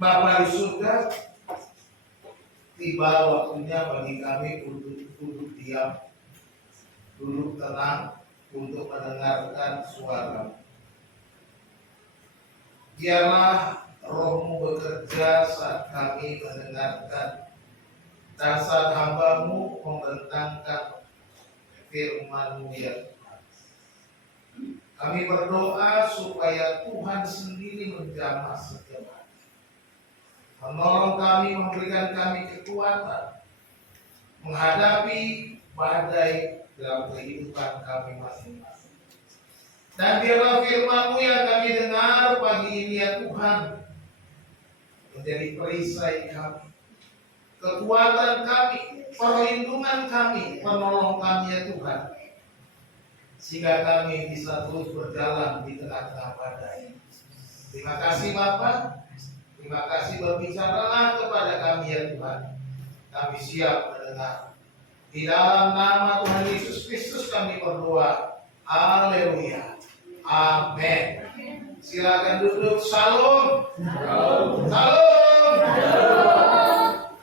Bapa di surga, tiba waktunya bagi kami untuk duduk diam, duduk tenang untuk mendengarkan suara. Biarlah Roh-Mu bekerja saat kami mendengarkan, dan saat hamba-Mu membentangkan firman-Mu ya Tuhan. Kami berdoa supaya Tuhan sendiri menjamah setiap hati, menolong kami, memberikan kami kekuatan menghadapi badai dalam kehidupan kami masing-masing. Dan biarlah firman-Mu yang kami dengar pagi ini ya Tuhan menjadi perisai kami, kekuatan kami, perlindungan kami, penolong kami ya Tuhan, sehingga kami bisa terus berjalan di tengah-tengah badai. Terima kasih Bapa. Terima kasih, berbicaralah kepada kami ya Tuhan. Kami siap mendengar. Di dalam nama Tuhan Yesus Kristus kami berdoa. Haleluya. Amin. Silakan duduk. Salam. Salam.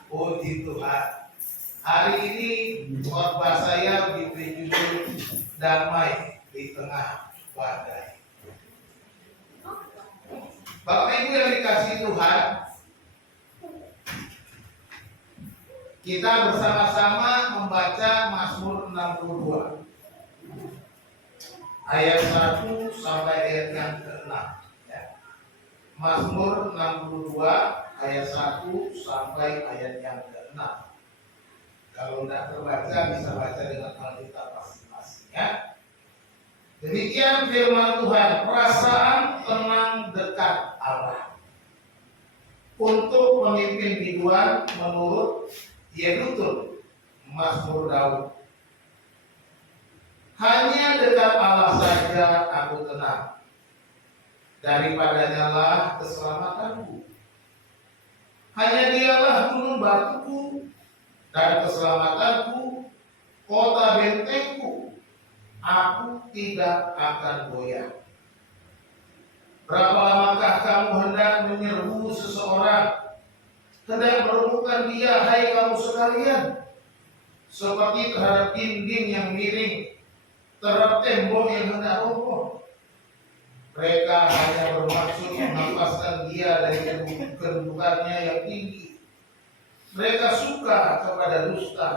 Puji Tuhan. Hari ini khotbah saya diberi judul Damai di Tengah Badai. Bapak Ibu yang dikasihi Tuhan, kita bersama-sama membaca Mazmur 62 ayat 1 sampai ayat yang ke-6 ya. Mazmur 62 ayat 1 sampai ayat yang ke-6. Kalau tidak terbaca bisa baca dengan Alkitab masing-masing ya. Demikian firman Tuhan, perasaan tenang dekat Allah. Untuk memimpin biduan menurut Yedutun, Mazmur Daud. Hanya dekat Allah saja aku tenang, daripadanya lah keselamatanku. Hanya Dialah gunung batuku dan keselamatanku, kota bentengku. Aku tidak akan goyah. Berapa lamakah kamu hendak menyerbu seseorang, hendak merubuhkan dia, hai kamu sekalian, seperti terhadap dinding yang miring, terhadap tembok yang hendak roboh. Mereka hanya bermaksud menghempaskan dia dari kedudukannya yang tinggi. Mereka suka kepada dusta.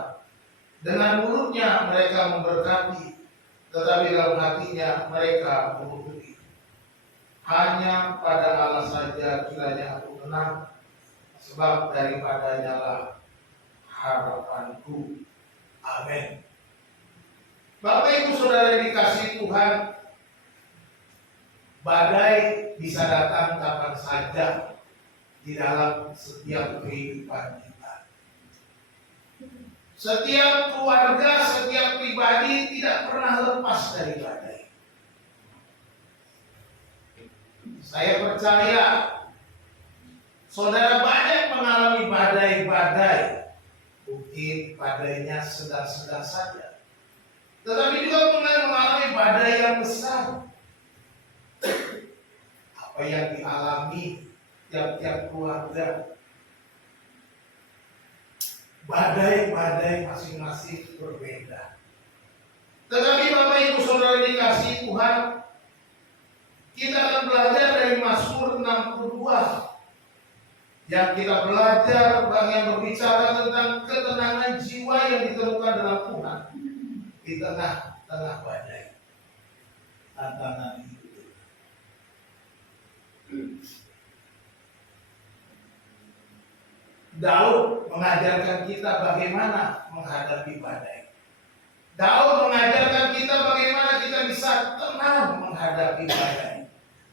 Dengan mulutnya mereka memberkati, tetapi dalam hatinya mereka mengutuki. Hanya pada Allah saja kiranya aku tenang, sebab daripadanya lah harapanku. Amin. Bapak Ibu Saudara yang dikasihi Tuhan, badai bisa datang kapan saja di dalam setiap kehidupan kita. Setiap keluarga, setiap pribadi tidak pernah lepas dari badai. Saya percaya saudara banyak mengalami badai-badai. Mungkin badainya sedang-sedang saja, tetapi juga mengalami badai yang besar. Apa yang dialami tiap-tiap keluarga, badai-badai masing-masing berbeda. Tetapi Bapak Ibu Saudara dikasihi Tuhan, kita akan belajar dari Mazmur 62 yang kita belajar yang berbicara tentang ketenangan jiwa yang ditemukan dalam Tuhan di tengah-tengah badai tantangan hidup. Daud mengajarkan kita bagaimana menghadapi badai. Daud mengajarkan kita bagaimana kita bisa tenang menghadapi badai.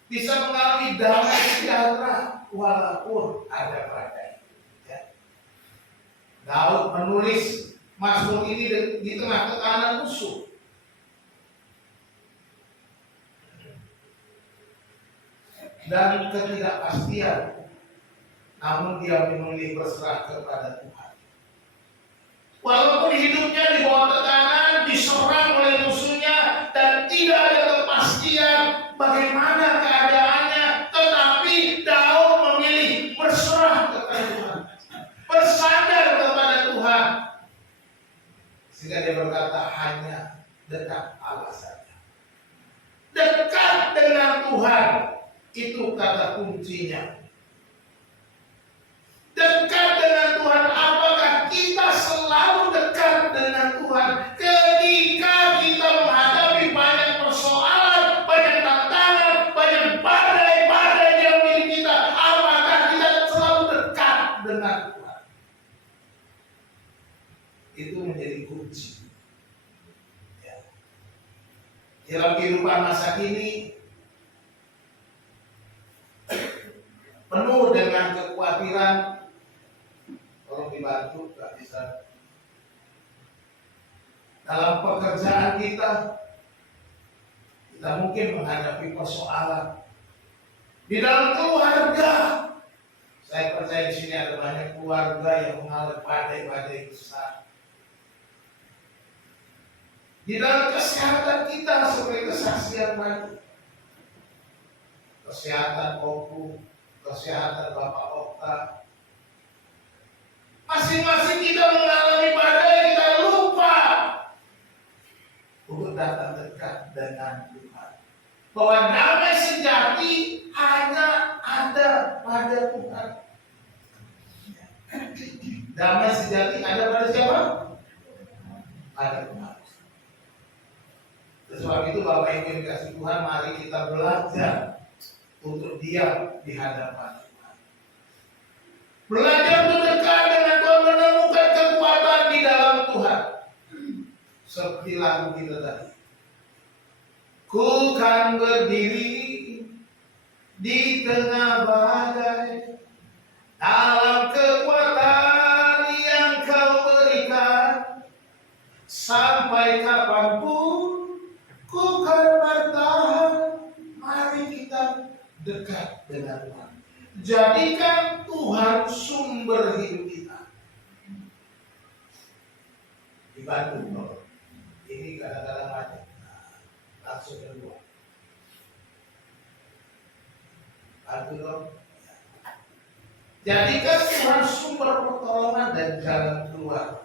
bisa mengalami damai sejahtera walaupun ada badai. Ya. Daud menulis Mazmur ini di tengah tekanan musuh. Dan ketidakpastian, namun dia memilih berserah kepada Tuhan. Walaupun hidupnya di bawah tekanan, diserang oleh musuhnya, dan tidak ada kepastian bagaimana keadaannya, tetapi Daud memilih berserah kepada Tuhan, bersandar kepada Tuhan, sehingga dia berkata hanya dekat Allah saja. Dekat dengan Tuhan, itu kata kuncinya. Dekat dengan Tuhan, apakah kita selalu dekat dengan Tuhan ketika kita menghadapi banyak persoalan, banyak tantangan, banyak badai-badai yang milik kita? Apakah kita selalu dekat dengan Tuhan? Itu menjadi kunci. Ya. Dalam kehidupan masa kini penuh dengan kekhawatiran, tolong dibantu gak bisa. Dalam pekerjaan kita mungkin menghadapi persoalan. Di dalam keluarga, saya percaya di sini ada banyak keluarga yang mengalami badai-badai besar. Di dalam kesehatan kita sebagai kesaksian tadi, kesehatan Opu, kesehatan Bapak Okta, masing-masing kita mengalami badai, kita lupa untuk datang dekat dengan Tuhan. Bahwa damai sejati hanya ada pada Tuhan. Damai sejati ada pada siapa? Pada Tuhan. Sebab itu Bapak Ibu yang dikasih Tuhan, mari kita belajar untuk diam di hadapan Tuhan. Belajar untuk dekat dengan Tuhan, menemukan kekuatan di dalam Tuhan. Seperti lagu kita tadi. Ku kan berdiri di tengah badai, dalam kekuatan yang Kau berikan, sampai kapanpun ku kan bertahan. Mari kita dekat dengan Tuhan. Jadikan Tuhan sumber hidup kita. Dibantu dong. Ini kadang-kadang ada. Langsung kedua. Bantu dong. Jadikan Tuhan sumber pertolongan dan jalan keluar.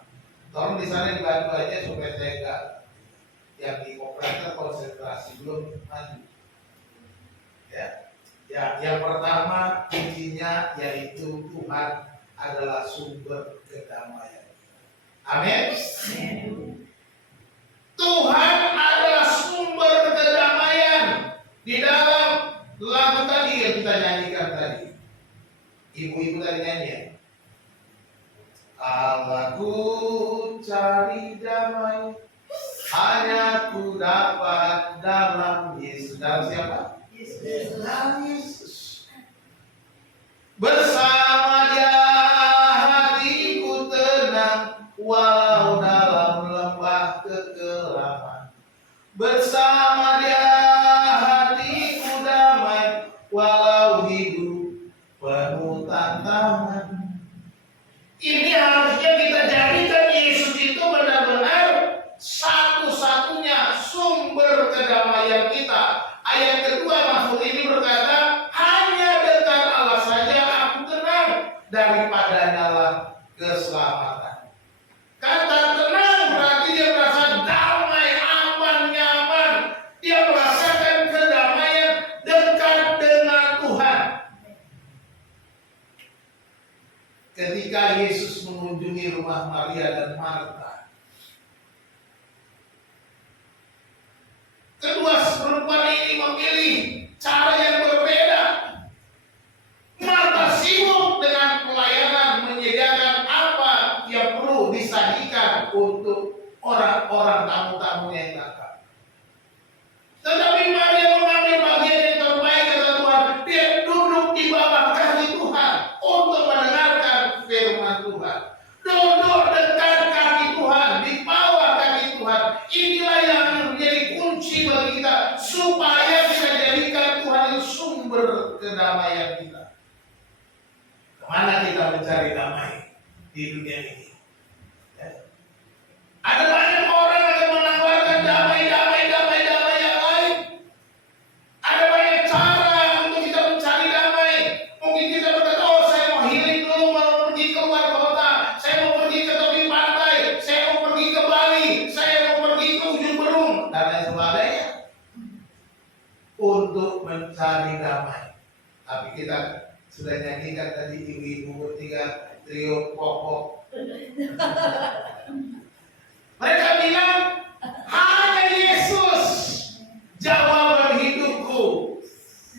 Tolong di sana dibantu aja supaya saya enggak yang di operator konsentrasi belum maju. Ya, yang pertama kuncinya yaitu Tuhan adalah sumber kedamaian. Amin. Tuhan adalah sumber kedamaian. Di dalam lagu tadi yang kita nyanyikan tadi, ibu-ibu tadi nyanyi ya. Allah ku cari damai, hanya ku dapat dalam Yesus. Dalam siapa? Dalam Yesus. Bersama Dia hatiku tenang, walau dalam lembah kekelaman. Bersama Dia hatiku damai, walau hidup penuh tantangan. Ini harusnya kita jadikan Yesus itu benar-benar satu-satunya sumber kedamaian kita. Ayat kedua Mazmur ini berkata, hanya dekat Allah saja aku tenang, daripadanya lah keselamatan. Kata tenang berarti dia merasa damai, aman, nyaman. Dia merasakan kedamaian dekat dengan Tuhan. Ketika Yesus mengunjungi rumah Maria dan Marta, kedua perempuan ini memilih cara yang berbeda. Marta sibuk dengan pelayanan, menyediakan apa yang perlu disajikan untuk orang-orang tamu-tamu yang datang. Tetapi Maria mengambil bagian yang terbaik, kata Kemana kita mencari damai di dunia ini? Ya. Ada banyak orang yang menawarkan damai yang lain. Ada banyak cara untuk kita mencari damai. Mungkin kita berkata, oh saya mau healing dulu, mau pergi ke luar kota, saya mau pergi ke tepi pantai, saya mau pergi ke Bali, saya mau pergi ke ujung Berung, dan lain sebagainya. Untuk mencari damai. Tapi kita sudah nyanyikan tadi ibu-ibu bertiga trio pop. Mereka bilang hanya Yesus jawaban hidupku.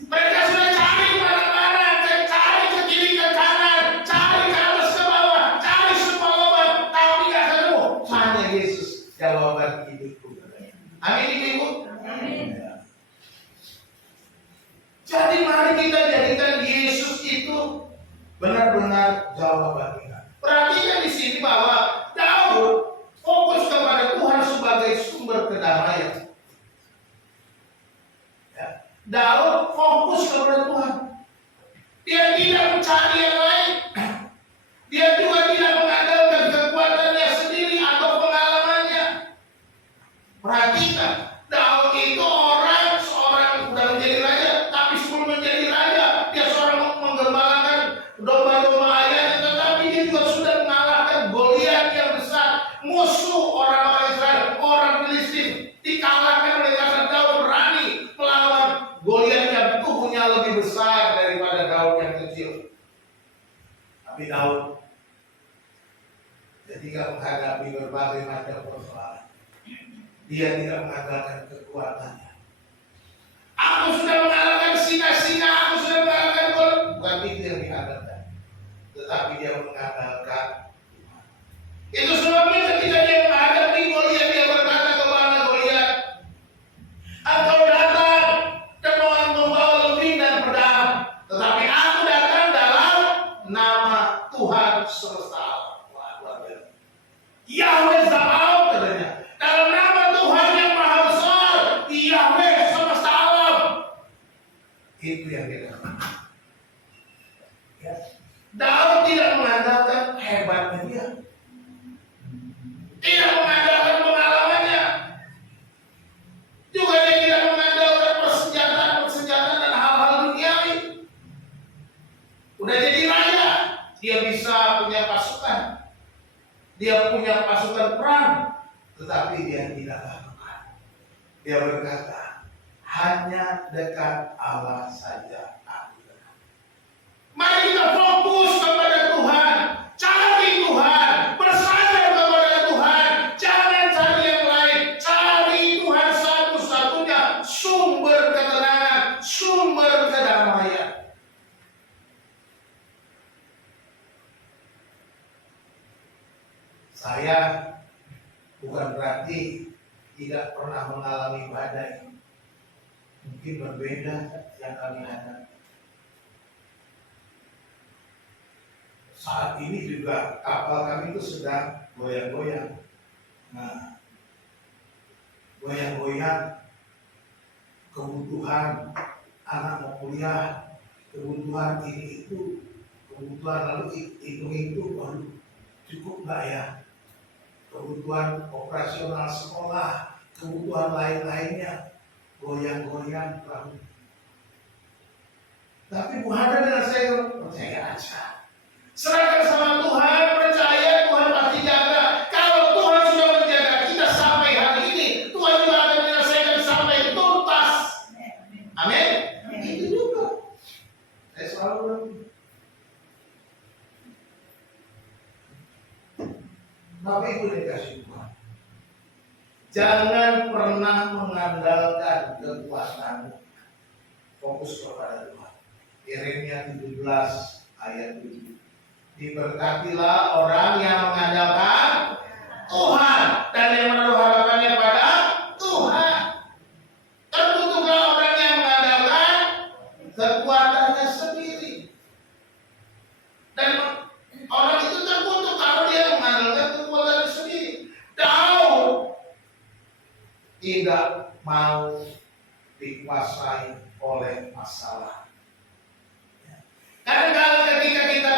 Mereka sudah cari mana-mana, cari ke kiri ke kanan, cari ke atas ke bawah, cari semua lubang, tapi nggak ketemu. Hanya Yesus jawaban hidupku. Amin ibu. Amin. Jadi mari kita jadikan Yesus itu benar-benar jawaban kita. Perhatikan di sini bahwa Daud fokus kepada Tuhan sebagai sumber kedamaian. Ya. Daud fokus kepada Tuhan. Dia tidak mencari yang lain. Dia juga tidak mengandalkan kekuatannya sendiri atau pengalamannya. Perhatikan, Daud itu seorang sudah menjadi raja, tapi sebelum menjadi raja, dia seorang menggembalakan domba-domba ayahnya, tetapi dia juga sudah mengalahkan Goliat yang besar, musuh orang-orang Israel, orang Filistin, dikalahkan oleh karena Daud berani melawan Goliat yang tubuhnya lebih besar daripada Daud yang kecil. Tapi Daud ketika menghadapi berbagai macam persoalan, dia tidak mengandalkan kekuatannya. Aku sudah mengalahkan singa-singa, aku sudah mengalahkan Goliat. Bukan itu yang diandalkan, tetapi dia mengandalkan Tuhan. Itu sebabnya ketika dia menghadapi Goliat, dia berkata kepada Goliat, engkau datang dan membawa lembing dan pedang, tetapi aku datang dalam nama Tuhan semesta alam. Yahweh Sabaoth katanya, dalam nama Tuhan yang Maha Besar, Yahweh semesta alam. Itu yang dia katakan. Ya. Daud tidak mengandalkan hebatnya dia, tidak mengandalkan pengalamannya, juga dia tidak mengandalkan persenjataan dan hal-hal duniawi. Udah jadi raja, dia bisa punya pasukan, dia punya pasukan perang, tetapi dia tidak lakukan. Dia berkata, hanya dekat Allah saja aku dekat. Mari kita fokus kepada Tuhan, cari Tuhan, bersandar kepada Tuhan, jangan cari yang lain. Cari Tuhan satu-satunya sumber ketenangan, sumber kedamaian. Saya bukan berarti tidak pernah mengalami badai. Mungkin berbeda yang kami hadapi. Saat ini juga kapal kami itu sedang goyang-goyang. Nah, goyang-goyang, kebutuhan anak mau kuliah, kebutuhan ini itu, kebutuhan lalu hitung-hitung, waduh, cukup nggak ya? Kebutuhan operasional sekolah, kebutuhan lain-lainnya, goyang-goyang perahu. Tapi Bu Hada dengan saya percaya aja. Serahkan sama Tuhan, percaya Tuhan pasti jaga. Kalau Tuhan sudah menjaga kita sampai hari ini, Tuhan juga akan menyelesaikan sampai tuntas. Amin. Itu juga. Saya selalu bilang, Bapak Ibu dikasih Tuhan, jangan pernah mengandalkan kekuatanmu. Fokus kepada Tuhan. Yeremia 17 ayat 7. Diberkatilah orang yang mengandalkan Tuhan dan yang menaruh harapannya pada Tuhan. Terkutuklah orang yang mengandalkan kekuatannya sendiri. Dan orang itu terkutuk kalau dia mengandalkan kekuatannya sendiri. Daud tidak mau dikuasai oleh masalah. Karena ketika kita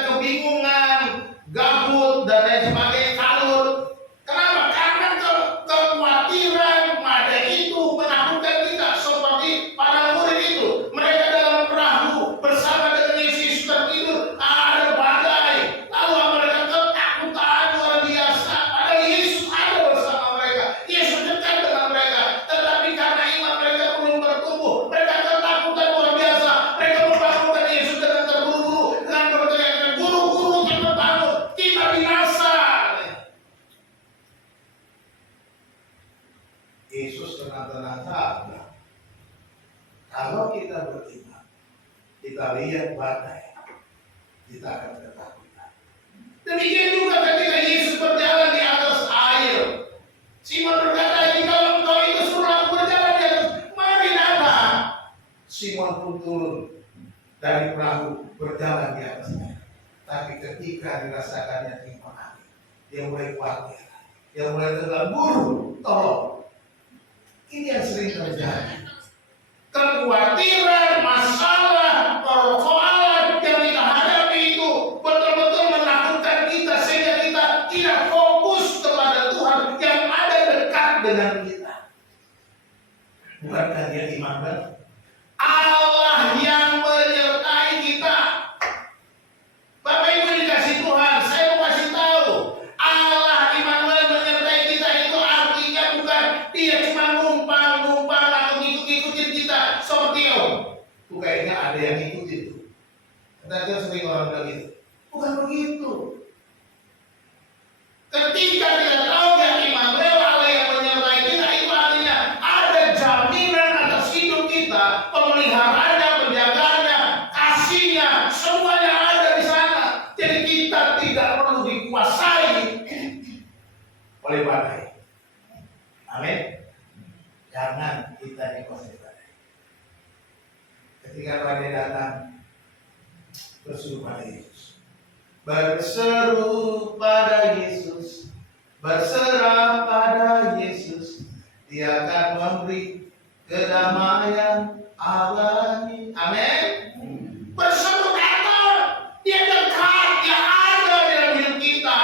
kita lihat badai, kita akan ketakutan. Demikian juga ketika Yesus berjalan di atas air. Simon berkata, jika engkau itu suruh aku berjalan di atas, mari datang. Simon pun turun dari perahu berjalan di atas air. Tapi ketika dirasakannya timpa angin, dia mulai khawatir, dia mulai tegang, guru, tolong. Ini yang sering terjadi. Kekhawatiran, masalah, persoalan yang kita hadapi itu betul-betul menakutkan kita sehingga kita tidak fokus kepada Tuhan yang ada dekat dengan kita. Bukankah dia Immanuel? Allah yang menyertai kita. Bapak Ibu dikasih Tuhan, saya mau kasih tahu, Allah Immanuel menyertai kita itu artinya bukan dia cuma numpang atau ngikut-ngikutin kita seperti tuh kayaknya ada yang ngikutin tuh. Kita sering orang bilang gitu. Bukan begitu. Ketika kita tahu yang Immanuel, Allah yang menyertai kita, itu artinya ada jaminan atas hidup kita, pemeliharaannya, penjagaannya, kasihnya, semuanya ada di sana. Jadi kita tidak perlu dikuasai oleh badai. Amin. Jangan kita dikuasai badai. Ketika badai datang, berseru pada Yesus. Berseru pada Yesus, berserah pada Yesus, Dia akan memberi kedamaian alami. Amin. Berseru kata, Dia dekat, Dia ada dalam hidup kita.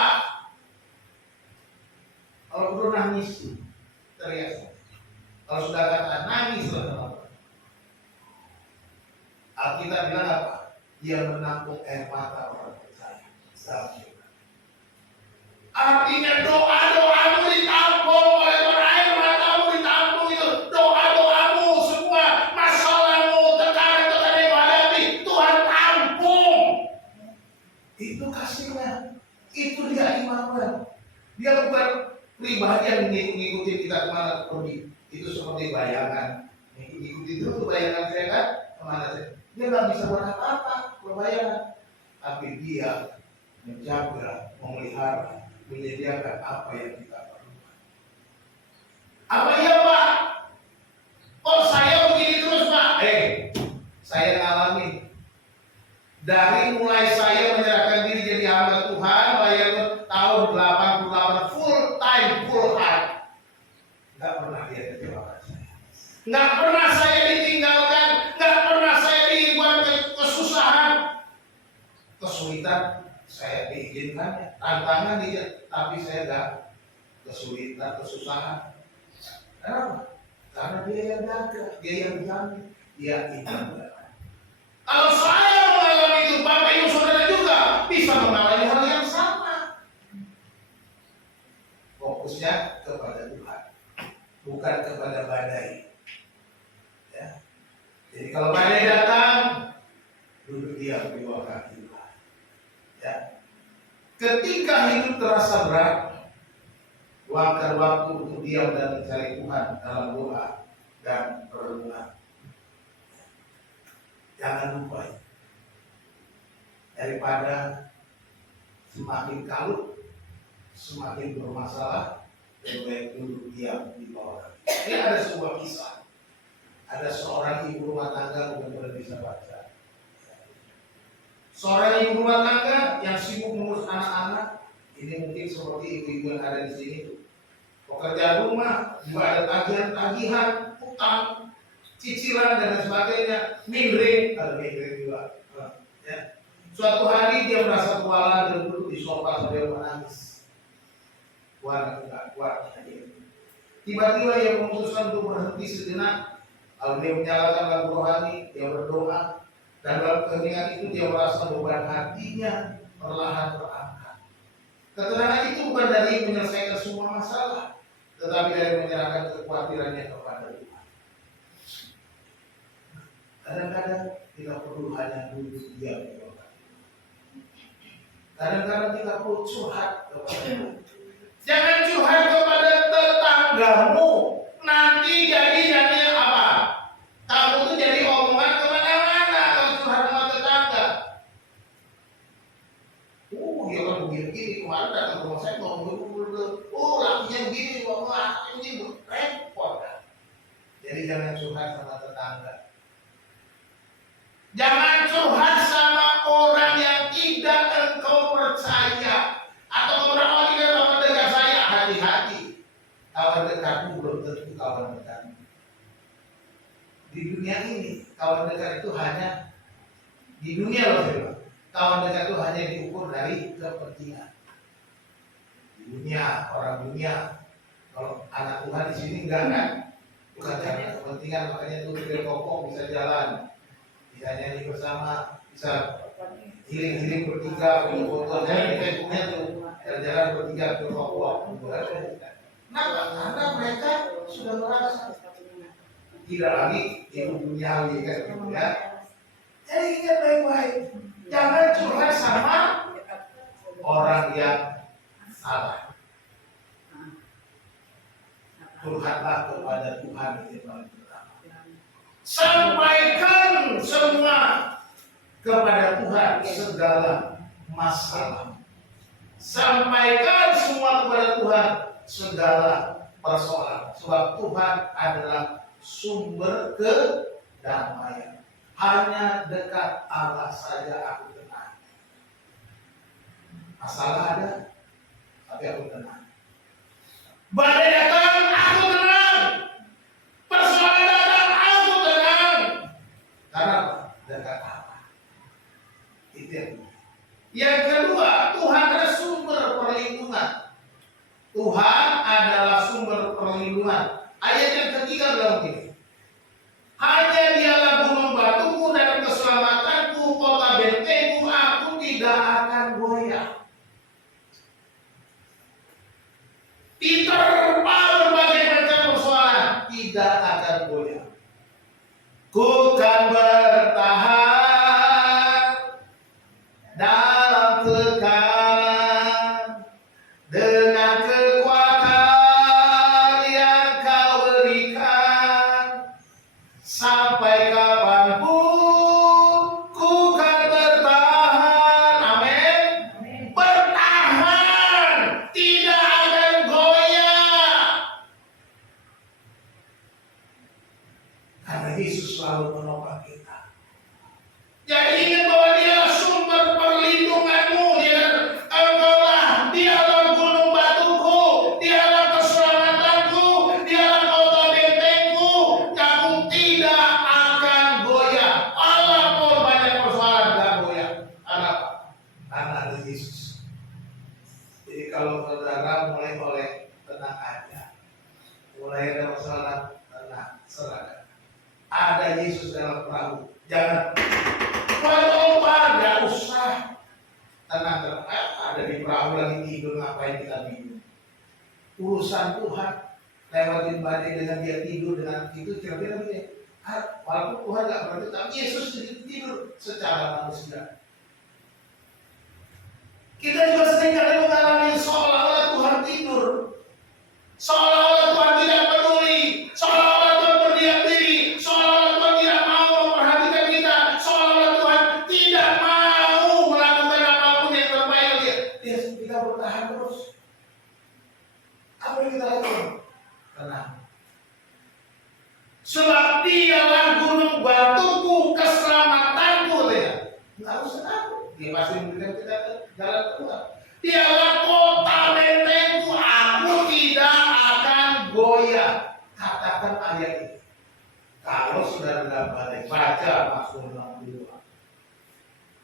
Kalau perlu nangis, teriak. Kalau sudah kata nangis, Alkitab bilang apa? Dia menampung air mata orang percaya. Artinya doa-doamu ditampung oleh Tuhan, air matamu ditampung itu. Doa-doamu, semua masalahmu, tekanan-tekanan yang hadapi, Tuhan tampung. Itu kasihnya. Itu dia Immanuel. Dia bukan pribadi yang mengikuti kita kemana pergi. Itu seperti bayangan. Mengikuti itu bayangan saya kan kemana saya. Dia nggak bisa buat apa-apa berbayangan. Tapi dia menjaga, memelihara, menyediakan apa yang kita perlukan. Apa iya Pak? Oh saya begini terus Pak? Saya ngalamin. Dari mulai saya menyerahkan diri jadi hamba Tuhan, bayar tahun 88 full time, full heart. Nggak pernah dia kecewakan saya. Nggak pernah saya ditinggalkan, nggak pernah saya dibuat kesusahan. Kesulitan saya diizinkan, tantangan dia, tapi saya nggak kesulitan, kesusahan. Kenapa? Karena dia yang jaga, dia yang jamin, dia Immanuel. Kalau saya mengalami itu, Bapak Ibu Saudara juga bisa mengalami hal yang sama. Fokusnya kepada Tuhan, bukan kepada badai. Ya. Jadi kalau badai datang, duduk diam di bawah kaki Tuhan. Ya. Ketika hidup terasa berat, luangkan waktu untuk diam dan mencari Tuhan dalam doa dan perenungan. Jangan lupa, daripada semakin kalut, semakin bermasalah, lebih baik duduk diam di bawah kaki. Ini ada sebuah kisah. Ada seorang ibu rumah tangga, benar-benar bisa baca. Seorang ibu rumah tangga yang sibuk mengurus anak-anak, ini mungkin seperti ibu-ibu yang ada di sini. Pekerjaan rumah, juga ada tagihan, utang, cicilan dan sebagainya, mimpring, ada mimpring juga. Ya. Suatu hari dia merasa kewalahan dan duduk di sofa sambil menangis. Wah, tidak kuat. Tiba-tiba ia memutuskan untuk berhenti sejenak. Lalu dia menyalakan lagu rohani, dia berdoa, dan dalam keheningan itu dia merasa beban hatinya perlahan terangkat. Ketenangan itu bukan dari menyelesaikan semua masalah, tetapi dari menyerahkan kekhawatirannya kepada Tuhan. Kadang-kadang kita perlu hanya duduk diam di bawah. Kadang-kadang kita perlu curhat kepada Tuhan. Jangan curhat kepada tetanggamu, nanti jadi apa? Kamu tuh jadi omongan kemana-mana kalau curhat sama dia kan begini-gini, kemarin datang ke rumah saya ngomong, oh lakinya begini, lakinya begini, repot kan. Jadi jangan curhat sama tetangga. Jangan curhat sama orang yang tidak engkau percaya. Atau orang yang kawan dekat saya, hati-hati. Kawan dekatmu belum tentu kawan dekatmu. Di dunia ini, kawan dekat itu hanya di dunia loh, kawan dekat itu hanya diukur dari kepentingan. Di dunia, orang dunia. Kalau anak Tuhan di sini enggak kan? Bukan karena kepentingan, makanya itu video kokoh bisa jalan, bisa nyanyi bersama, bisa healing bertiga, foto-foto, dan Facebooknya tuh jalan-jalan bertiga ke kokoh. Kenapa? Karena mereka sudah merasa tidak lagi itu duniawi kan gitu ya. Jadi ingat baik-baik, jangan curhat sama orang yang salah. Curhatlah kepada Tuhan yang paling pertama. Sampaikan semua kepada Tuhan segala masalah. Sampaikan semua kepada Tuhan segala persoalan. Sebab Tuhan adalah sumber kedamaian. Hanya dekat Allah saja aku tenang. Masalah ada, tapi aku tenang. Badai datang, aku tenang. Persoalan datang, aku tenang. Karena dekat Allah. Itu yang kedua, Tuhan adalah sumber perlindungan. Tuhan adalah sumber perlindungan. Ayat yang ketiga bilang begini. Hanya dialah gunung batuku dan keselamatanku, kota bentengku, aku tidak akan goyah. Diterpa berbagai macam persoalan, tidak akan goyah. Ku kan bertahan dalam tekanan dengan kekuatan yang kau berikan. Sampai kapanpun ku kan bertahan. Amin. Bertahan, tidak akan goyah. Karena Yesus selalu menopang kita. Jadi ingat bahwa Dia sumber perlindunganmu. Dialah gunung batuku, Dialah keselamatanku, Dialah kota bentengku. Kamu tidak akan goyah. Walaupun banyak persoalan tidak goyah. Kenapa? Karena ada Yesus. Jadi kalau saudara mulai tenang aja. Mulai ada masalah, tenang, serahkan. Ada Yesus dalam perahu. Jangan berubah, nggak usah. Tenang, ada di perahu lagi tidur, ngapain kita bingung? Urusan Tuhan, lewatin badai dengan dia tidur, dengan itu kira-kira dia. Walaupun Tuhan nggak berarti, tapi Yesus tidur secara manusia. Kita juga seringkali mengalami seolah-olah Tuhan tidur, seolah-olah Tuhan tidak peduli, seolah-olah Tuhan berdiam diri, seolah-olah Tuhan tidak mau memperhatikan kita, seolah-olah Tuhan tidak mau melakukan apapun yang terbaik. Kita bertahan terus. Apa yang kita lakukan? Tenang. Sebab Dialah gunung batuku, keselamatanku. Nggak usah takut. Dia pasti memberikan kita jalan keluar. Dialah kota bentengku, aku tidak akan goyah. Katakan ayat ini. Kalau sudah dalam badai, baca Mazmur 62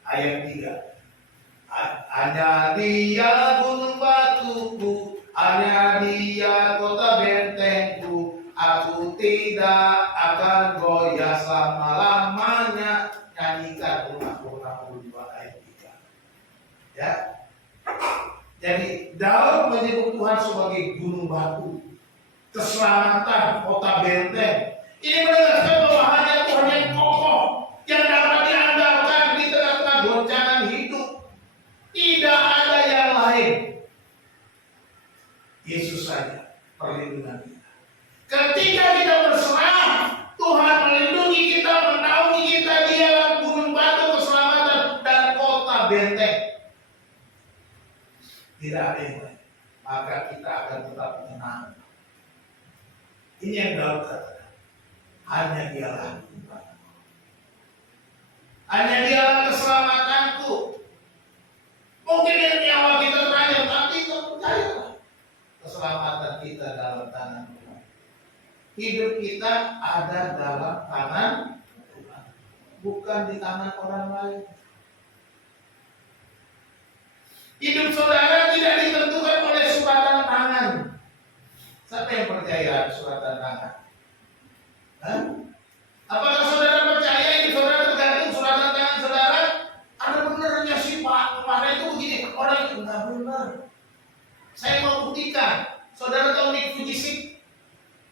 ayat 3. Hanya Dia gunung batuku, hanya Dia kota bentengku, aku tidak akan goyah selama-lamanya. Nyanyikan Mazmur 62 ayat 3. Ya. Jadi Daud menyebut Tuhan sebagai gunung batu, keselamatan, kota benteng. Ini menegaskan bahwa hanya Tuhan yang kokoh, yang dapat diandalkan di tengah-tengah goncangan hidup. Tidak ada yang lain. Yesus saja perlindungan kita. Ketika kita berserah, Tuhan melindungi kita, menaungi kita. Dialah gunung batu, keselamatan, dan kota benteng. tidak ada yang lain, maka kita akan tetap tenang. Ini yang Daud katakan, hanya dialah Tuhan. Hanya dialah keselamatanku. Mungkin nyawa kita terakhir, tapi kita percaya keselamatan kita dalam tangan Tuhan. Hidup kita ada dalam tangan Tuhan, bukan di tangan orang lain. Hidup saudara tidak ditentukan oleh suratan tangan. Siapa yang percaya suratan tangan? Hah? Apakah saudara percaya hidup saudara tergantung suratan tangan saudara? Ada benernya sih Pak, kemarin itu begini, orang itu nggak benar. Saya mau buktikan. Saudara tahu Nick Vujicic?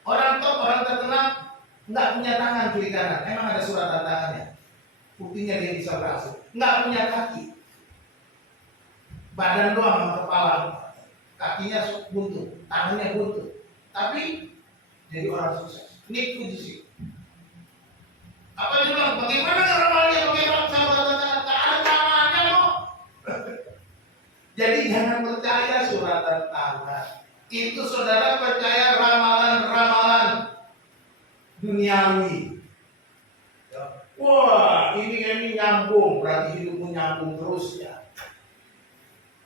Orang top, orang terkenal, nggak punya tangan kiri kanan. Emang ada suratan tangannya? Buktinya dia bisa berhasil. Nggak punya kaki. Badan doang sama kepala. Kakinya buntu, tangannya buntu. Tapi jadi orang sukses. Nick Vujicic. Apa dia bilang? Bagaimana ramalnya? Bagaimana suratan tangan? Tak ada tangannya loh. Jadi jangan percaya suratan tangan. Itu saudara percaya ramalan-ramalan duniawi. Wah, ini nyambung, berarti hidupmu nyambung terus ya.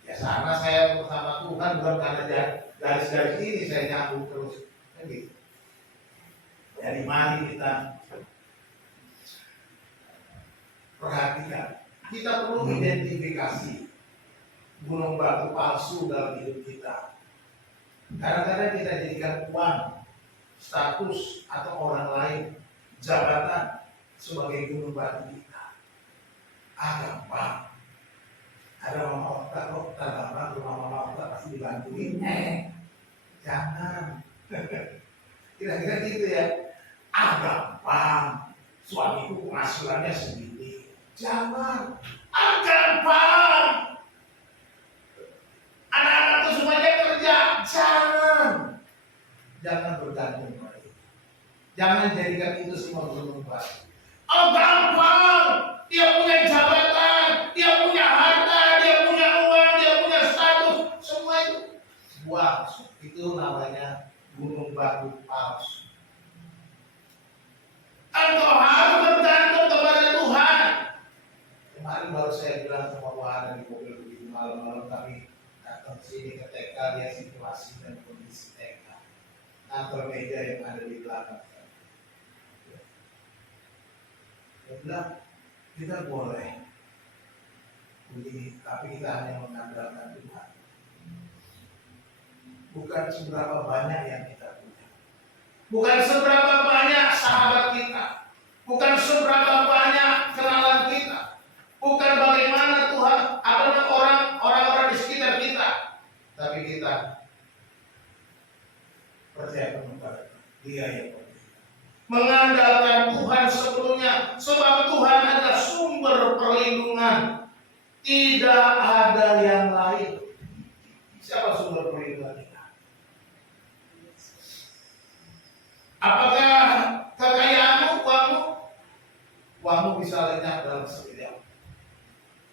Ya sama saya bersama Tuhan, bukan karena garis-garis ini saya nyambung terus. Kan gitu. Jadi mari kita perhatikan. Kita perlu identifikasi gunung batu palsu dalam hidup kita. Kadang-kadang kita jadikan uang, status, atau orang lain, jabatan sebagai gunung batu kita. Gampang. Ada mama otak, gampang, rumah mama otak pasti dibantuin. Jangan. Kira-kira gitu ya. Gampang. Suamiku penghasilannya segini. Jangan. Gampang. Anak-anak itu semuanya kerja. Jangan bergantung pada itu. Jangan jadikan itu semua gunung batu. Gampang. Dia punya jabatan, dia punya harta, dia punya uang, dia punya status. Semua itu buang. Itu namanya gunung batu palsu. Engkau harus bergantung kepada Tuhan. Kemarin baru saya bilang sama Bu Hana di mobil begitu malam-malam kami datang sini ke TK, lihat situasi dan kondisi TK. Kantor meja yang ada di belakang. Saya bilang, kita boleh begini, tapi kita hanya mengandalkan Tuhan. Bukan seberapa banyak yang kita punya. Bukan seberapa banyak sahabat kita. Bukan seberapa banyak kenalan kita. Bukan bagaimana Tuhan, apalagi orang-orang di sekitar kita. Tapi kita percaya penuh pada Dia yang percaya. Mengandalkan Tuhan sepenuhnya, sebab Tuhan adalah sumber perlindungan. Tidak ada yang lain. Siapa sumber perlindungan kita? Apakah kekayaanmu, uangmu? Uangmu bisa lenyap dalam sekejap.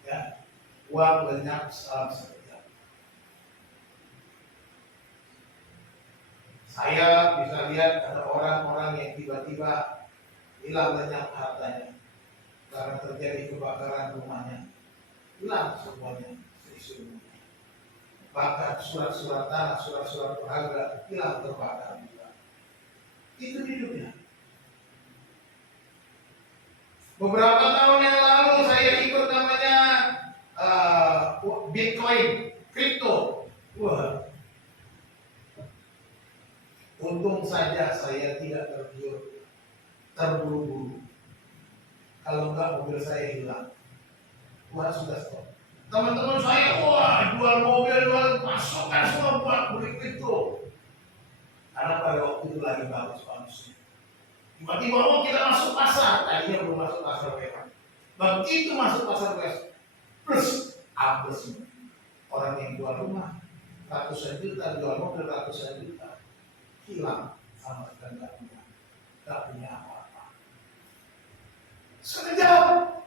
Ya, uang lenyap dalam sekejap. Saya bisa lihat ada orang-orang yang tiba-tiba hilang lenyap hartanya karena terjadi kebakaran rumahnya, hilang semuanya, semuanya. Bahkan surat-surat tanah, surat-surat berharga hilang terbakar juga. Itu hidupnya. Beberapa tahun yang lalu saya ikut namanya Bitcoin, kripto. Wah. Untung saja saya tidak terburu-buru. Kalau enggak mobil saya hilang. Tuhan sudah stop. Teman-teman saya, wah jual mobil, jual masukkan semua buat beli kripto. Karena pada waktu itu lagi bagus-bagusnya. Tiba-tiba kita masuk pasar. Tadinya belum masuk pasar mereka. Begitu masuk pasar mereka, plus abis. Orang yang jual rumah ratusan juta, jual mobil ratusan juta, hilang sama sekali nggak punya apa-apa. Sekejap.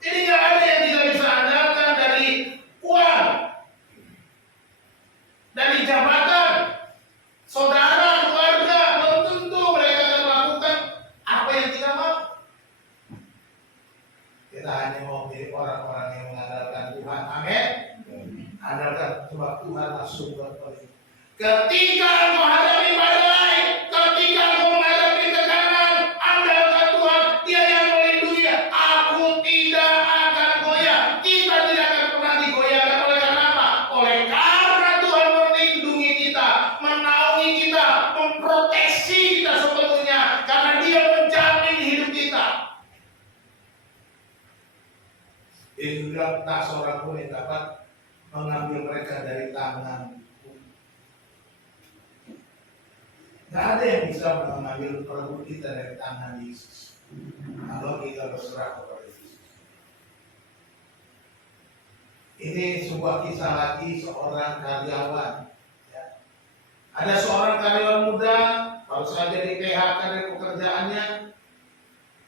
Ini nggak ada yang kita bisa andalkan dari uang. kerugian, sebab Tuhanlah sumber pelindung. Ketika engkau hadapi badai, ketika engkau menghadapi tekanan, andalkan Tuhan, Dia yang melindungi. Aku tidak akan goyah. Kita tidak akan pernah digoyahkan. Oleh karena apa? Oleh karena Tuhan melindungi kita, menaungi kita, memproteksi kita sepenuhnya, karena Dia menjamin hidup kita. Yesus bilang, tak seorang pun yang dapat mengambil mereka dari tangan. Tidak ada yang bisa mengambil perut kita dari tangan Yesus kalau kita berserah kepada Yesus. Ini sebuah kisah lagi seorang karyawan. Ya. Ada seorang karyawan muda baru saja di PHK dari pekerjaannya.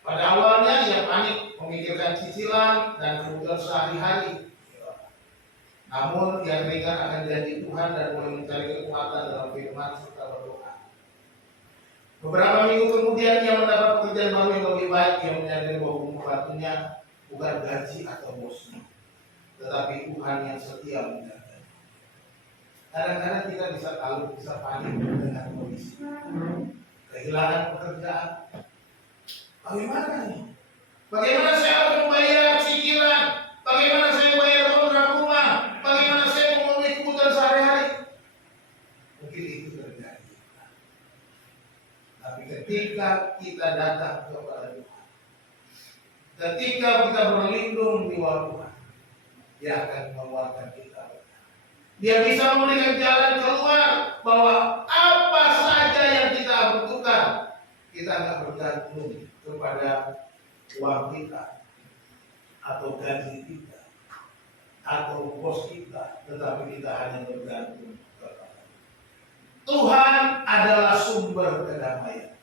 Pada awalnya ia panik memikirkan cicilan dan kebutuhan sehari-hari. Namun ia teringat akan janji Tuhan dan mulai mencari kekuatan dalam firman serta berdoa. Beberapa minggu kemudian ia mendapat pekerjaan baru yang lebih baik. Ia menyadari bahwa pembantunya bukan gaji atau bosnya, tetapi Tuhan yang setia menjaga. Kadang-kadang kita bisa panik dengan kondisi kehilangan pekerjaan. Bagaimana nih? Bagaimana saya harus membayar cicilan? Bagaimana saya bayar kontrak rumah? Bagaimana saya memenuhi kebutuhan sehari-hari? Mungkin itu terjadi. Tapi ketika kita datang kepada Tuhan, ketika kita berlindung di bawah Tuhan, Dia akan menguatkan kita. Dia bisa memberikan jalan keluar, bahwa apa saja yang kita butuhkan, kita nggak bergantung kepada uang kita, atau gaji kita, atau bos kita, tetapi kita hanya bergantung kepada Tuhan. Adalah sumber kedamaian.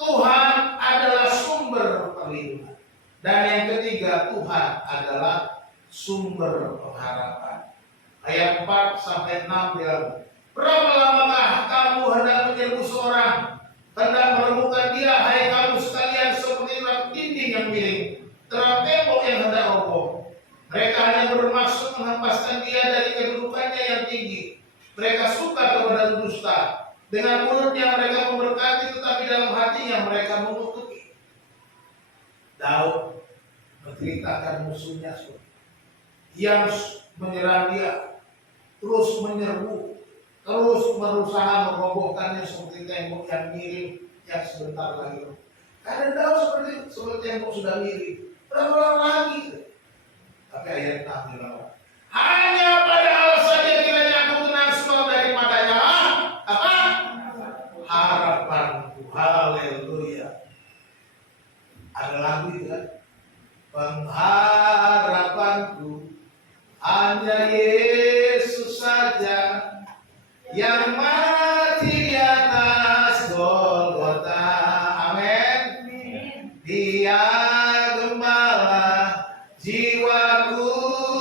Tuhan adalah sumber perlindungan. Dan yang ketiga, Tuhan adalah sumber pengharapan. Ayat 4 sampai 6 bilang, berapa lamakah kamu hendak menyerbu seorang, hendak menemukan dia, hai kamu sekalian, seperti rak dinding yang miring, terhadap tembok yang hendak roboh. Mereka hanya bermaksud menghempaskan dia dari kedudukannya yang tinggi. Mereka suka kepada dusta. Dengan mulutnya mereka memberkati, tetapi dalam hatinya mereka mengutuki. Daud menceritakan musuhnya yang menyerang dia, terus menyerbu, terus berusaha merobohkannya seperti tembok yang miring yang sebentar lagi. Karena Daud seperti tembok sudah miring. Berapa lama lagi? Tapi ayat 6 bilang, hanya pada Allah saja kiranya aku tenang semua daripadanya. Apa? Harapanku. Haleluya. Ada lagu itu kan? Pengharapanku hanya Yesus saja yang mati di atas Golgota. Amin. Dia gembala jiwaku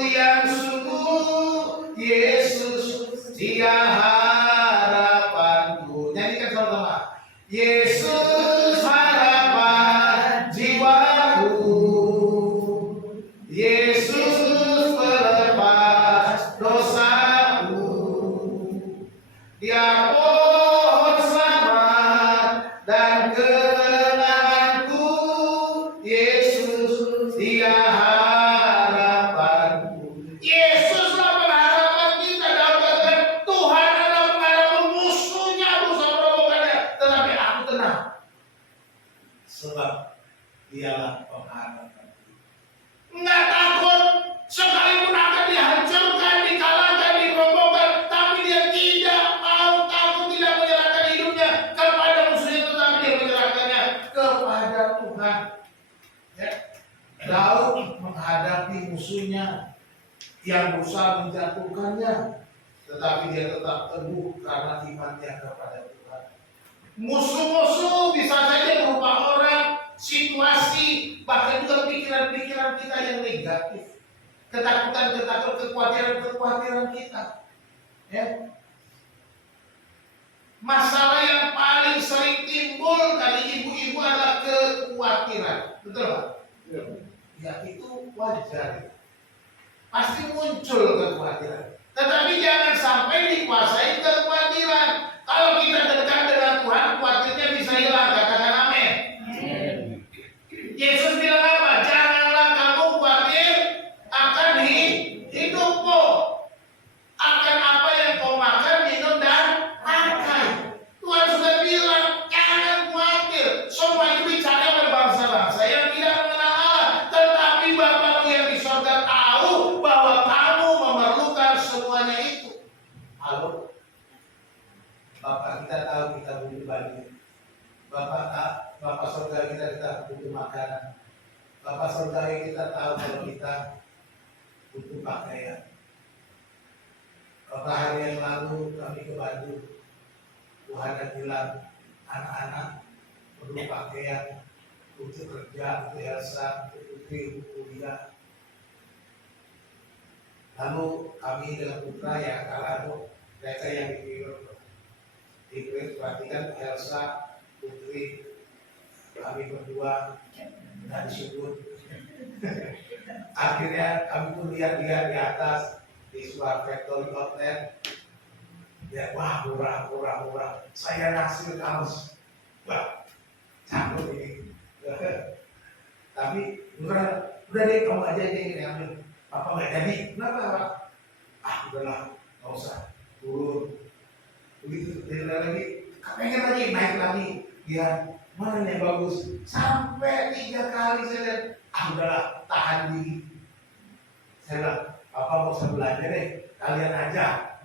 yang sungguh, Yesus Dia harapanku. Nyanyikan sama-sama. Yesus harapan jiwaku, Yesus pelepas dosaku, Dia pohon selamat dan ketenanganku, Yesus Dia harapanku. Yesuslah pengharapan kita. Dalam katakan Tuhan adalah pengharapan, musuhnya berusaha merobohkannya, tetapi aku tenang, sebab Dialah pengharapan. Nggak takut sekalipun akan dihancurkan, dikalahkan, dirobohkan, tapi dia tidak mau takut, tidak menyerahkan hidupnya kepada musuhnya, tetapi dia menyerahkannya kepada Tuhan. Ya. Daud menghadapi musuhnya yang berusaha menjatuhkannya, tetapi dia tetap teguh karena imannya kepada Tuhan. Musuh-musuh bisa saja berupa orang, situasi, bahkan juga pikiran-pikiran kita yang negatif, ketakutan-ketakutan, kekhawatiran-kekhawatiran kita. Ya. Masalah yang paling sering timbul dari ibu-ibu adalah kekhawatiran, betul Pak? Ya itu wajar. Pasti muncul kekhawatiran. Tetapi jangan sampai dikuasai kekhawatiran. Kalau kita dekat dengan Tuhan, khawatirnya bisa hilang. Katakan amin. Yesus bilang apa? Janganlah kamu khawatir akan hidupmu, akan apa yang kau makan, minum, dan pakai. Tuhan sudah bilang, jangan khawatir. Semua itu bicara oleh bangsa-bangsa yang tidak mengenal Allah. Tetapi Bapakmu yang di surga tahu bahwa kamu memerlukan semuanya itu. Halo? Bapak kita tahu kita butuh baju. Bapak saudara kita butuh makanan. Bapak saudara kita tahu kalau kita butuh pakaian. Beberapa hari yang lalu kami ke Bandung. Tuhan yang bilang anak-anak perlu pakaian untuk kerja, untuk Elsa, untuk Putri, untuk kuliah. Lalu kami dengan putra ya, kalau mereka yang dipilih perhatikan Elsa, Putri, kami berdua tidak disebut. Akhirnya kami pun lihat-lihat di atas di sebuah factory outlet. Ya, wah murah. Saya ngasih kaos, wah cakep ini. Tapi udah deh kamu aja yang ambil. Papa nggak jadi, kenapa Pak? Udahlah, nggak usah turun. Begitu dari lagi, pengen lagi naik lagi. Ya, mana yang bagus? Sampai 3 kali saya lihat, udahlah, tahan diri. Saya bilang, Papa mau usah belanja deh, kalian aja.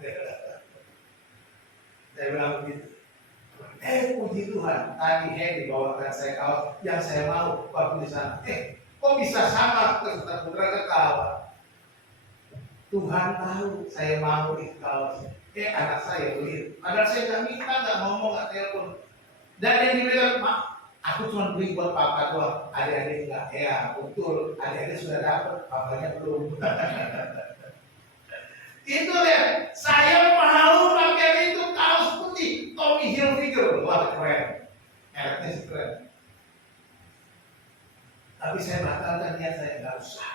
Saya bilang begitu. Puji Tuhan, tadi dibawakan saya kaos yang saya mau waktu di sana. Kok bisa sama? Putra ketawa. Tuhan tahu saya mau itu kaos. Anak saya beli. Padahal saya nggak minta, nggak ngomong, nggak telepon. Dan yang dibilang, Mak, aku cuma beli buat papa doang. Adik-adik enggak. Ya betul, adik-adik sudah dapat, papanya belum. Itu lihat, saya mau pakai itu kaos putih Tommy Hilfiger. Wah keren, mereknya sih keren. Tapi saya batalkan niat saya, nggak usah.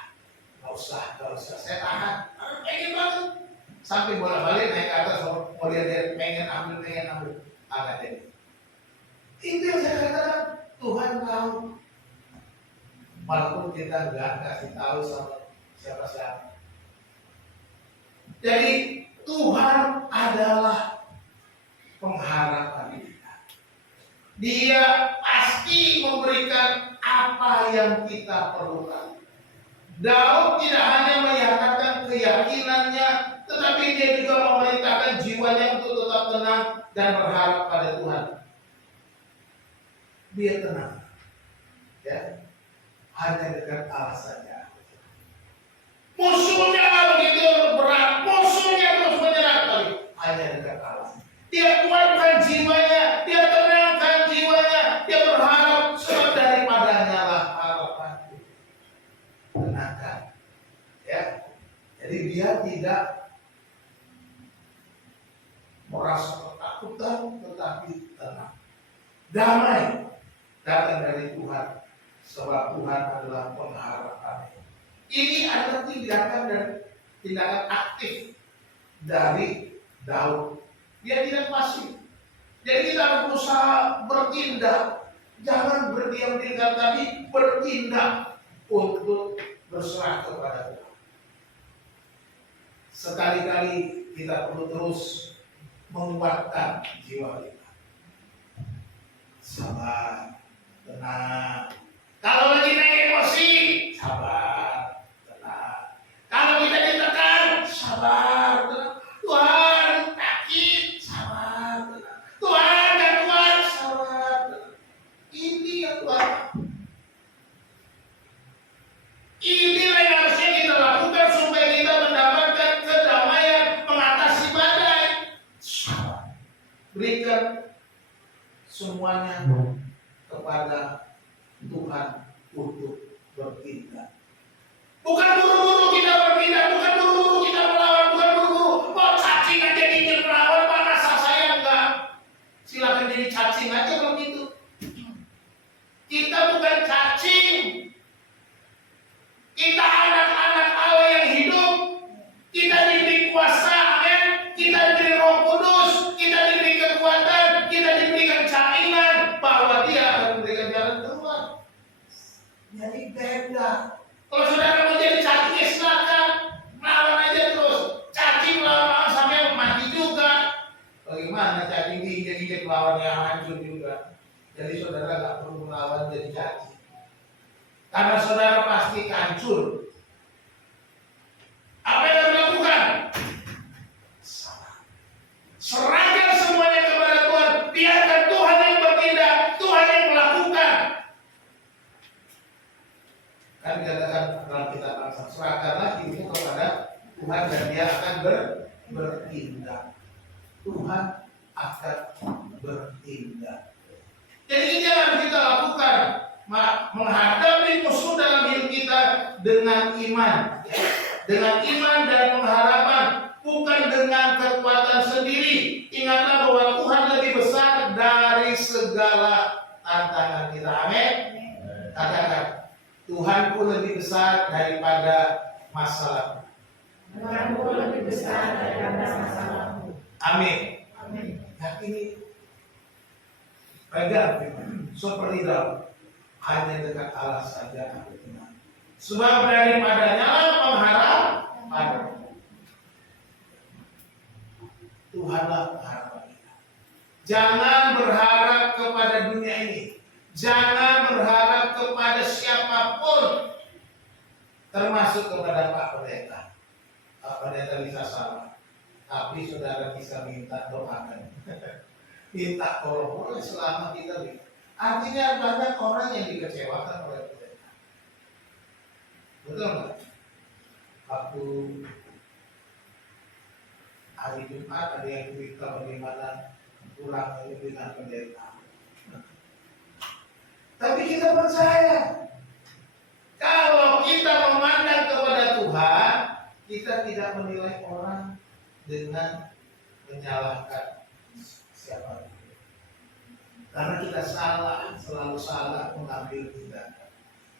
Saya tahan, pengen banget. Sampai bolak-balik naik ke atas, mau lihat pengen ambil. Agak deh. Itu yang saya katakan, Tuhan tahu. Walaupun kita nggak kasih tahu sama siapa-siapa. Jadi Tuhan adalah pengharapan kita. Dia pasti memberikan apa yang kita perlukan. Daud tidak hanya menyatakan keyakinannya, tetapi dia juga memerintahkan jiwanya untuk tetap tenang dan berharap pada Tuhan. Dia tenang, ya, hanya dekat Allah saja. Musuhnya begitu berat, musuhnya terus menyerang kali, hanya dekat Allah. Dia kuatkan jiwanya, dia tenangkan jiwanya, dia berharap sebab daripadanya lah harapan. Tenangkan, ya. Jadi dia tidak merasa ketakutan, tetapi tenang. Damai datang dari Tuhan, sebab Tuhan adalah pengharapan. Ini adalah tindakan aktif dari Daud. Dia tidak pasif. Jadi kita harus berusaha bertindak, jangan berdiam diri, tapi bertindak untuk berserah kepada Tuhan. Sekali-kali kita perlu terus menguatkan jiwa kita. Sabar, tenang. Kalau lagi naik emosi, sabar, tenang. Kalau kita ditekan, sabar, tenang. Tuhan sakit, sabar, tenang. Tuhan gak kuat, sabar, tenang. Ini yang Tuhan. Inilah yang harusnya kita lakukan supaya kita mendapatkan kedamaian mengatasi badai. Sabar. Berikan semuanya kepada Tuhan untuk bertindak. Bukan buru-buru kita bertindak, bukan buru-buru kita melawan, bukan buru-buru. Mau cacing aja ingin melawan, Pak, rasa saya enggak. Silakan jadi cacing aja kalau gitu. Kita bukan cacing. Kita anak-anak Allah yang hidup. Kita diberi kuasa Jadi saudara nggak perlu melawan jadi janji. Karena saudara pasti hancur. Apa yang dilakukan? Serahkan semuanya kepada Tuhan. Biarkan Tuhan yang bertindak, Tuhan yang melakukan. Kan dikatakan dalam kitab Amsal, serahkanlah hidupmu kepada Tuhan dan Dia akan bertindak. Tuhan akan bertindak. Jadi ini yang kita lakukan, menghadapi musuh dalam hidup kita dengan iman, dengan iman dan pengharapan, bukan dengan kekuatan sendiri. Ingatlah bahwa Tuhan lebih besar dari segala tantangan kita. Amin. Katakan, Tuhanku lebih besar daripada masalah. Tuhanku lebih besar daripada masalahmu. Amin. Amin. Nah ini pegang seperti daun, hanya dekat Allah saja aku tenang. Sebab daripadanya pengharapan. Tuhanlah pengharapan kita. Jangan berharap kepada dunia ini. Jangan berharap kepada siapapun, termasuk kepada Pak Pendeta. Pak Pendeta bisa salah, tapi saudara bisa minta doakan. Minta tolong boleh selama kita bisa. Artinya banyak orang yang dikecewakan oleh pendeta. Betul nggak? Waktu hari Jumat ada yang cerita bagaimana pulang dengan pendeta. Tapi kita percaya kalau kita memandang kepada Tuhan, kita tidak menilai orang dengan menyalahkan siapa. Karena kita salah, selalu salah mengambil tindakan.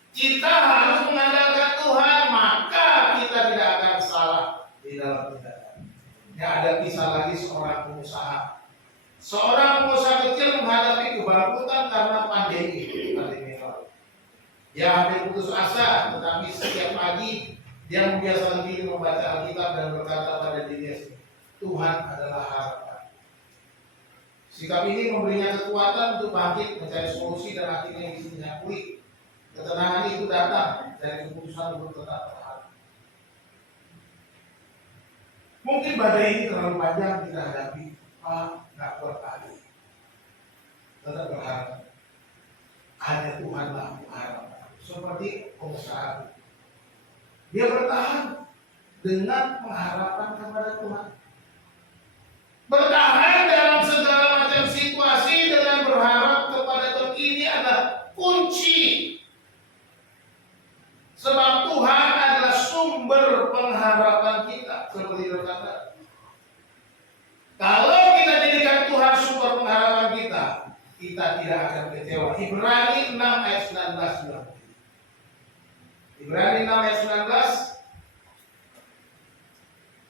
Kita harus mengandalkan Tuhan, maka kita tidak akan salah di dalam tindakan. Ya, ada kisah lagi seorang pengusaha. Seorang pengusaha kecil menghadapi kebangkrutan karena pandemi. Dia hampir putus asa, tetapi setiap pagi dia membiasakan diri membaca Alkitab dan berkata pada dirinya, Tuhan adalah harapan. Sikap ini memberinya kekuatan untuk bangkit mencari solusi dan akhirnya bisa menyakui ketenangan itu datang dari keputusan untuk tetap berharap. Mungkin badai ini terlalu panjang kita hadapi, nggak kuat lagi. Tetap berharap. Hanya Tuhanlah harapan. Seperti pengusaha, dia bertahan dengan pengharapan kepada Tuhan. Bertahan dalam segala macam situasi dengan berharap kepada Tuhan. Ini adalah kunci. Sebab Tuhan adalah sumber pengharapan kita. Seperti berkata, kalau kita jadikan Tuhan sumber pengharapan kita, kita tidak akan kecewa. Ibrani 6 ayat 19. Ibrani 6 ayat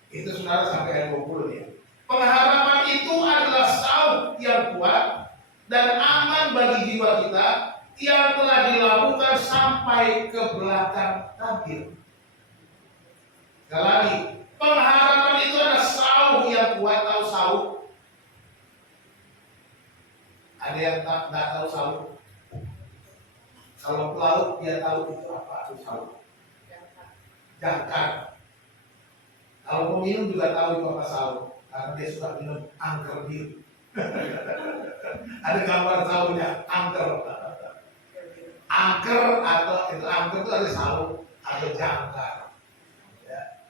19. Itu saudara sampai ayat 20 ya. Pengharapan itu adalah saut yang kuat dan aman bagi jiwa kita yang telah dilakukan sampai ke belakang tabir. Sekali lagi, pengharapan itu adalah saut yang kuat. Tahu saut? Ada yang tak tahu saut? Kalau pelaut dia tahu itu apa itu saut? Jangkar. Kalau peminum juga tahu itu apa saut, karena dia suka minum angker biru. Ada gambar sautnya, angker. Angker atau itu angker itu ada saut atau jangkar. Ya.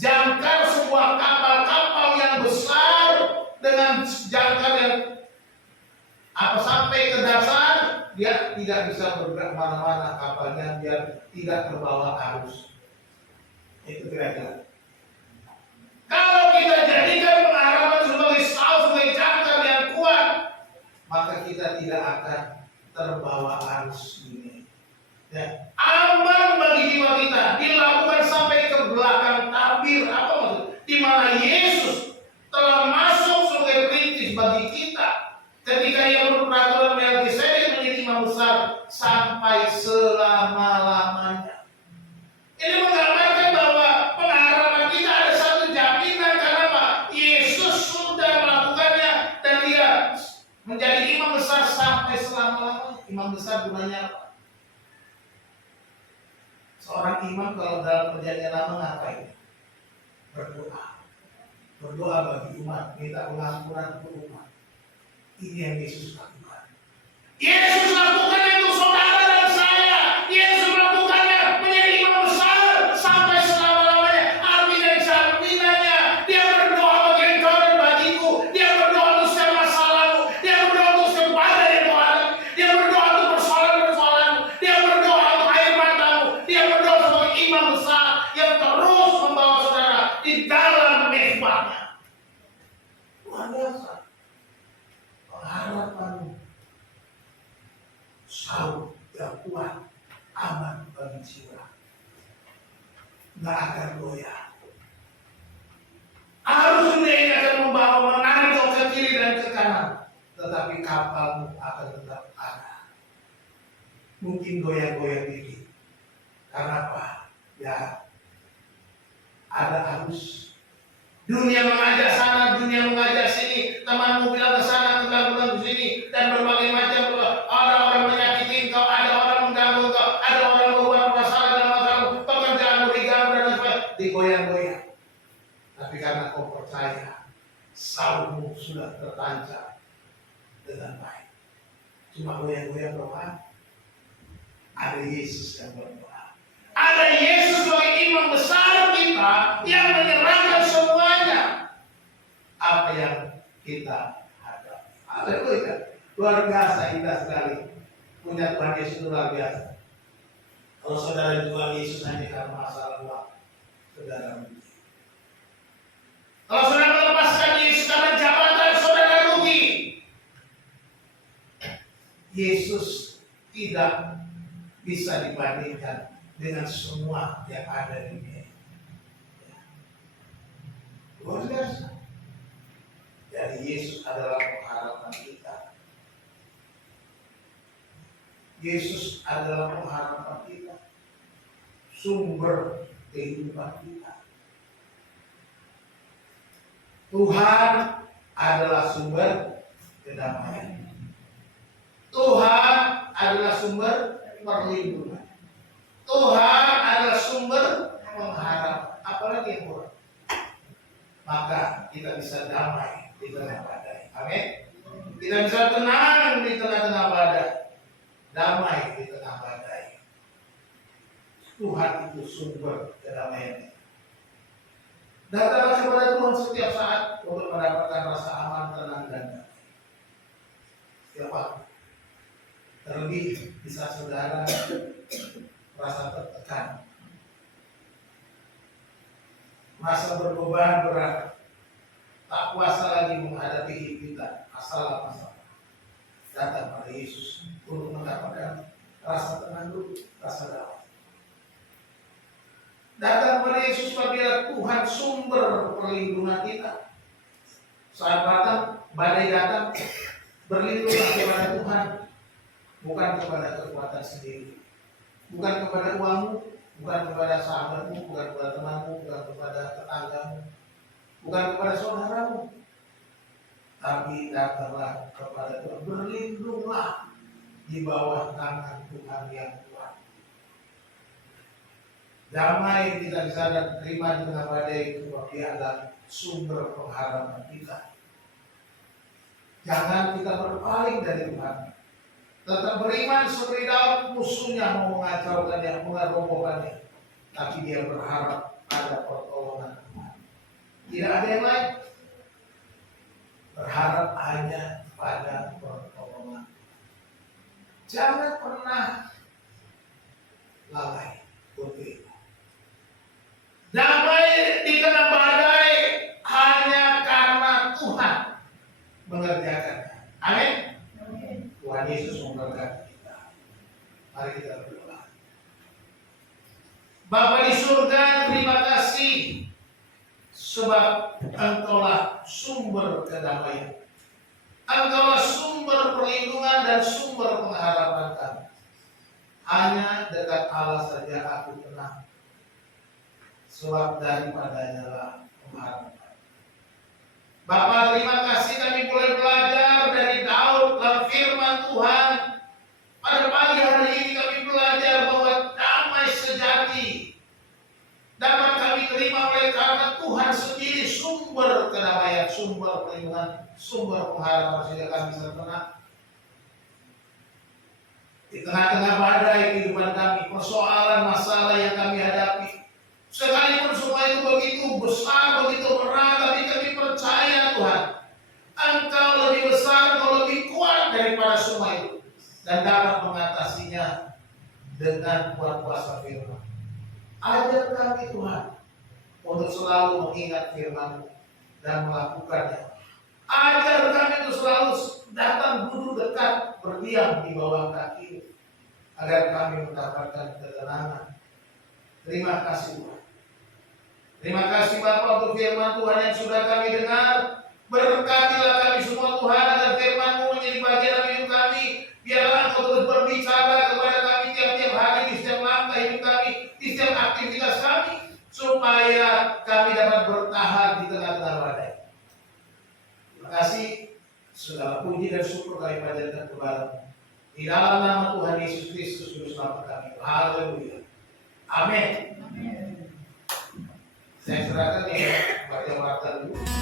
Jangkar sebuah kapal-kapal yang besar dengan jangkar yang sampai ke dasar, dia tidak bisa bergerak mana-mana kapalnya, dia tidak terbawa arus. Itu kira-kira. Kalau kita jadikan pengharapan sebagai saus, sebagai jangkar yang kuat, maka kita tidak akan terbawa arus ini. Ya. Aman bagi jiwa kita, dilakukan sampai ke belakang tabir. Apa maksud? Di mana Yesus telah masuk sebagai perintis bagi kita. Ketika ia berperaturan Melkisedek menjadi imam besar sampai selama-lamanya. Ini menggambarkan bahwa pengharapan gunanya apa? Seorang imam kalau dalam perjanjian lama ngapain? Berdoa. Berdoa bagi umat, minta pengampunan untuk umat. Ini yang Yesus lakukan. Yesus lakukan itu saudara dan saya. Yesus melakukannya menjadi imam besar sampai selama-lamanya. Artinya jaminannya. Dia berdoa bagi engkau dan bagiku. Dia berdoa untuk setiap masalahmu. Dia berdoa untuk setiap badai yang kau hadapi. Dia berdoa untuk persoalan-persoalanmu. Dia berdoa untuk air matamu. Dia berdoa sebagai imam besar yang terus membawa saudara di dalam mezbahnya. Luar biasa. Pengharapanmu sahur yang kuat, aman bagi jiwa. Nggak akan goyah. Arus dunia ini akan membawa menanjak ke kiri dan ke kanan, tetapi kapalmu akan tetap ada. Mungkin goyah-goyah dikit. Karena apa? Ya, ada arus. Dunia mengajak sana, dunia mengajak sini. Temanmu bilang ke sana, tentang ke sini, dan berbagai macam. Ada orang menyakiti engkau, ada orang mengganggu engkau, ada orang membuat masalah dalam masalahmu, pekerjaanmu diganggu dan sebagainya, digoyang-goyang. Tapi karena kau percaya, sahurmu sudah tertancap dengan baik. Cuma goyang-goyang doang. Ada Yesus yang berdoa. Ada Yesus sebagai imam besar kita yang menyerahkan semuanya apa yang kita hadapi. Haleluya. Luar biasa, indah sekali. Punya Tuhan Yesus itu luar biasa. Kalau saudara jual Yesus hanya karena masalah uang, saudara rugi. Kalau saudara melepaskan Yesus karena jabatan, saudara rugi. Yesus tidak bisa dibandingkan dengan semua yang ada di dunia. Luar biasa. Jadi Yesus adalah pengharapan kita. Yesus adalah pengharapan kita. Sumber kehidupan kita. Tuhan adalah sumber kedamaian. Tuhan adalah sumber perlindungan. Tuhan adalah sumber pengharapan. Apalagi yang kurang? Maka kita bisa damai di tengah badai. Amin. Kita bisa tenang di tengah-tengah badai. Damai di tengah badai. Tuhan itu sumber kedamaian. Datanglah kepada Tuhan setiap saat untuk mendapatkan rasa aman, tenang, dan damai. Setiap waktu. Terlebih di saat saudara merasa tertekan, masa berbeban berat, tak kuasa lagi menghadapi hidup kita, masalah-masalah. Datang pada Yesus untuk mendapatkan rasa tenang dulu, rasa damai. Datang pada Yesus apabila Tuhan sumber perlindungan kita. Saat badai datang, berlindunglah kepada Tuhan, bukan kepada kekuatan sendiri, bukan kepada uangmu, bukan kepada sahabatmu, bukan kepada temanmu, bukan kepada tetanggamu, bukan kepada saudaramu, tapi datanglah kepada Tuhan, berlindunglah di bawah tangan Tuhan yang kuat. Damai kita bisa dan terima di tengah badai itu, Dia adalah sumber pengharapan kita. Jangan kita berpaling dari Tuhan. Tetap beriman seperti Daud, musuhnya mau mengacaukannya, mengerobohkannya, tapi dia berharap pada pertolongan Tuhan. Tidak ada yang lain. Berharap hanya pada pertolongan. Jangan pernah lalai untuk itu. Damai di tengah badai hanya karena Tuhan mengerjakannya. Amin. Tuhan Yesus memberkati kita. Mari kita berdoa. Bapa di surga, terima kasih sebab Engkaulah sumber kedamaian. Engkaulah sumber perlindungan dan sumber pengharapan kami. Hanya dekat Allah saja aku tenang. Sebab daripadanya lah pengharapan. Bapa, terima kasih kami boleh belajar dari Daud dan firman Tuhan pada pagi hari sumber perlindungan, sumber pengharapan sehingga kami tenang. Di tengah-tengah badai kehidupan kami, persoalan masalah yang kami hadapi, sekalipun semua itu begitu besar, begitu berat, tapi kami percaya Tuhan, Engkau lebih besar, Engkau lebih kuat daripada semua itu, dan dapat mengatasinya dengan kuat kuasa firman. Ajar kami Tuhan untuk selalu mengingat firman-Mu dan melakukannya. Ajar kami untuk selalu datang duduk dekat, berdiam di bawah kaki, agar kami mendapatkan ketenangan. Terima kasih Tuhan. Terima kasih Bapa untuk firman Tuhan yang sudah kami dengar. Berkatilah kami semua Tuhan, agar firman-Mu menjadi bagian dalam hidup kami. Biarlah Engkau terus berbicara kepada kami tiap-tiap hari, di setiap langkah hidup kami, di setiap aktivitas kami, supaya kami dapat bertahan di tengah-tengah badai. Terima kasih. Segala puji dan syukur kami panjatkan kepada-Mu. Di dalam nama Tuhan Yesus Kristus, Juru Selamat kami. Haleluya. Amin. Saya serahkan ya, baca Marta dulu.